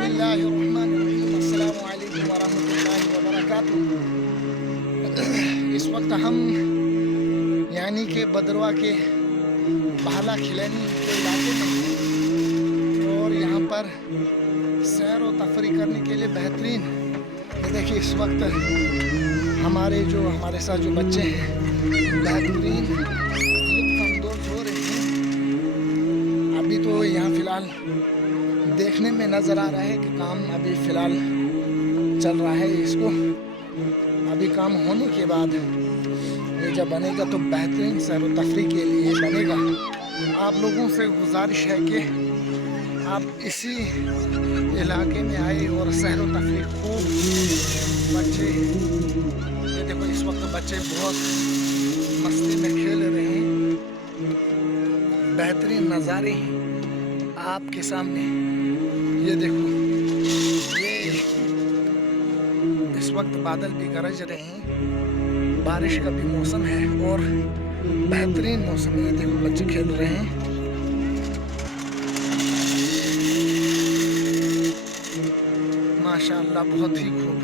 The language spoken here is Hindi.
बिस्मिल्लाहिर्रहमानिर्रहीम, अस्सलामु अलैकुम वरहमतुल्लाहि वबरकातुहू। इस वक्त हम यानी कि बदरवा के बहला खिलैनी के इलाके में हैं और यहाँ पर सैर व तफरी करने के लिए बेहतरीन। ये देखिए इस वक्त हमारे साथ जो बच्चे हैं बेहतरीन लुत्फ़ अंदोज़ हो रहे हैं। अभी तो यहाँ फ़िलहाल देखने में नज़र आ रहा है कि काम अभी फ़िलहाल चल रहा है। इसको अभी काम होने के बाद ये जब बनेगा तो बेहतरीन सैर व तफरी के लिए बनेगा। आप लोगों से गुजारिश है कि आप इसी इलाके में आए और सैर व तफरी खूब बच्चे, ये देखो इस वक्त बच्चे बहुत मस्ती में खेल रहे हैं। बेहतरीन नज़ारे हैं आपके सामने। ये देखो, ये इस वक्त बादल भी गरज रहे हैं, बारिश का भी मौसम है और बेहतरीन मौसम है। ये देखो बच्चे खेल रहे हैं। माशाअल्लाह बहुत ही खूब।